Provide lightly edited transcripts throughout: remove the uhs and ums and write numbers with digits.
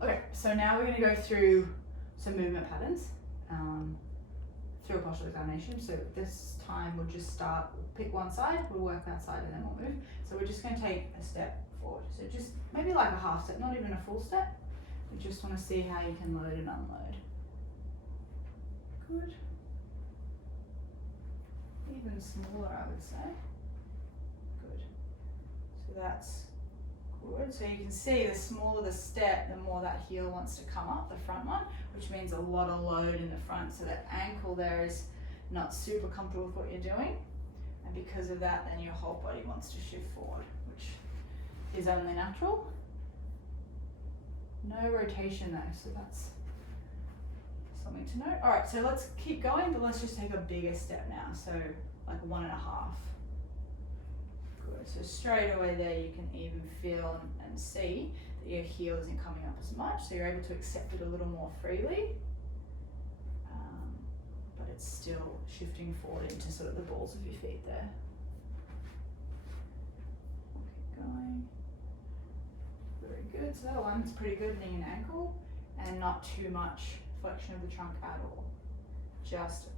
Okay, so now we're going to go through some movement patterns through a postural examination. So this time we'll just start, pick one side, we'll work that side and then we'll move. So we're just going to take a step forward. So just maybe like a half step, not even a full step. We just want to see how you can load and unload. Good. Even smaller, I would say. Good. So that's good. So you can see the smaller the step, the more that heel wants to come up, the front one, which means a lot of load in the front. So that ankle there is not super comfortable with what you're doing. And because of that, then your whole body wants to shift forward, which is only natural. No rotation though, so that's something to note. All right, so let's keep going, but let's just take a bigger step now. So like 1.5. Good, so straight away there you can even feel and see that your heel isn't coming up as much, so you're able to accept it a little more freely. But it's still shifting forward into sort of the balls of your feet there. Keep going. Very good, so that alignment's pretty good, knee and ankle, and not too much flexion of the trunk at all. Just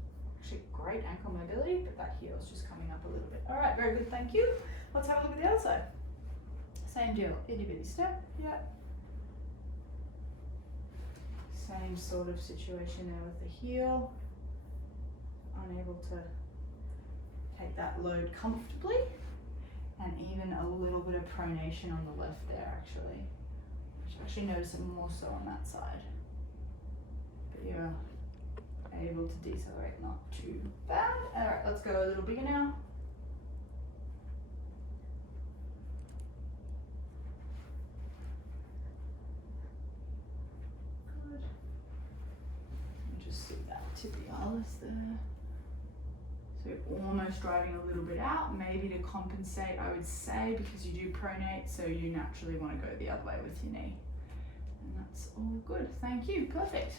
actually great ankle mobility, but that heel is just coming up a little bit. All right, very good, thank you. Let's have a look at the other side. Same deal, itty bitty step, yeah. Same sort of situation there with the heel. Unable to take that load comfortably. And even a little bit of pronation on the left there actually. I should actually notice it more so on that side. But you're able to decelerate, not too bad. All right, let's go a little bigger now. Good. Let me just see that tibialis there. So almost driving a little bit out, maybe to compensate, I would say, because you do pronate, so you naturally want to go the other way with your knee. And that's all good, thank you, perfect.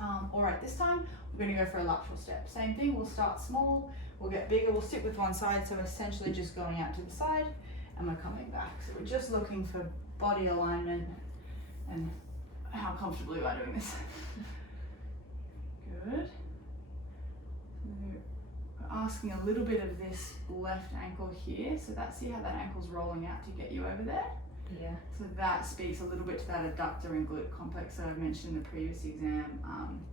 All right, this time we're going to go for a lateral step. Same thing, we'll start small, we'll get bigger, we'll stick with one side, so essentially just going out to the side, and we're coming back. So we're just looking for body alignment and how comfortable you are doing this. Good. Asking a little bit of this left ankle here, so see how that ankle's rolling out to get you over there? Yeah. So that speaks a little bit to that adductor and glute complex that I've mentioned in the previous exam.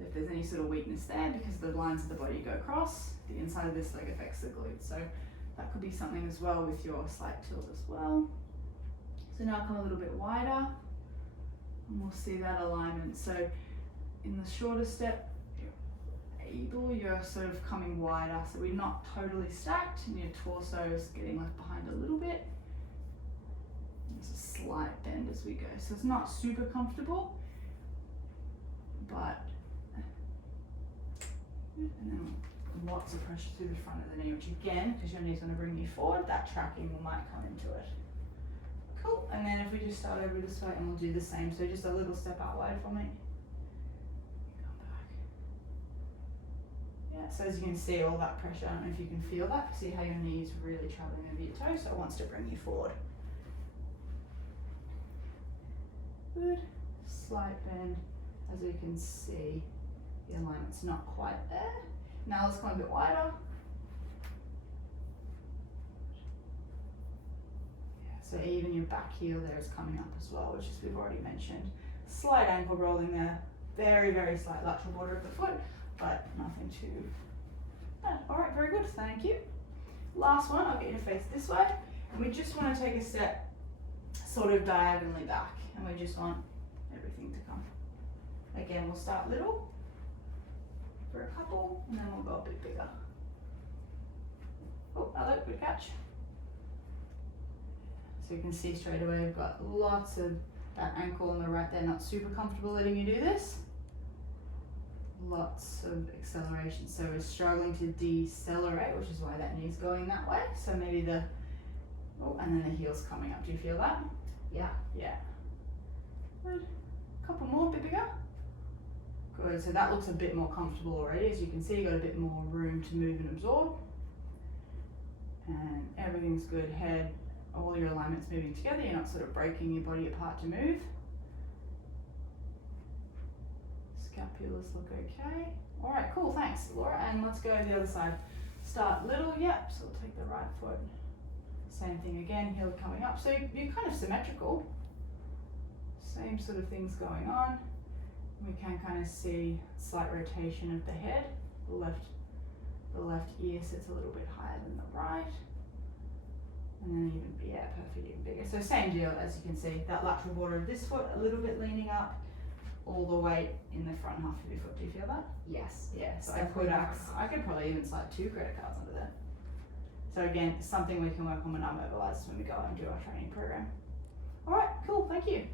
If there's any sort of weakness there, because the lines of the body go across, the inside of this leg affects the glute. So that could be something as well with your slight tilt as well. So now come a little bit wider, and we'll see that alignment. So in the shorter step, you're sort of coming wider, so we're not totally stacked, and your torso is getting left behind a little bit. There's a slight bend as we go, so it's not super comfortable, but and then lots of pressure through the front of the knee, which again, because your knee's going to bring you forward, that tracking might come into it. Cool, and then if we just start over this way, and we'll do the same, so just a little step out wide for me. Yeah, so as you can see, all that pressure, I don't know if you can feel that, see how your knee is really traveling over your toe, so it wants to bring you forward. Good, slight bend, as you can see, the alignment's not quite there. Now let's go a bit wider. Yeah, so even your back heel there is coming up as well, which is we've already mentioned. Slight ankle rolling there, very, very slight lateral border of the foot, but nothing too bad. All right, very good, thank you. Last one, I'll get you to face this way, and we just want to take a step sort of diagonally back, and we just want everything to come. Again, we'll start little for a couple, and then we'll go a bit bigger. Oh, hello, good catch. So you can see straight away we've got lots of that ankle on the right there, not super comfortable letting you do this. Lots of acceleration, so we're struggling to decelerate, which is why that knee's going that way. So maybe the, oh, and then the heel's coming up. Do you feel that? Yeah. Yeah. Good. Couple more, a bit bigger. Good, so that looks a bit more comfortable already. As you can see, you've got a bit more room to move and absorb. And everything's good. Head, all your alignments moving together. You're not sort of breaking your body apart to move. Scapulars look okay. All right, cool, thanks, Laura. And let's go to the other side. Start little, yep, so we'll take the right foot. Same thing again, heel coming up. So you're kind of symmetrical. Same sort of things going on. We can kind of see slight rotation of the head. The left ear sits a little bit higher than the right. And then even, yeah, perfect, even bigger. So same deal, as you can see, that lateral border of this foot a little bit leaning up, all the weight in the front half of your foot. Do you feel that? Yes. Yeah, so Definitely I could probably even slide 2 credit cards under there. So again, something we can work on when I'm mobilized when we go and do our training program. All right, cool, thank you.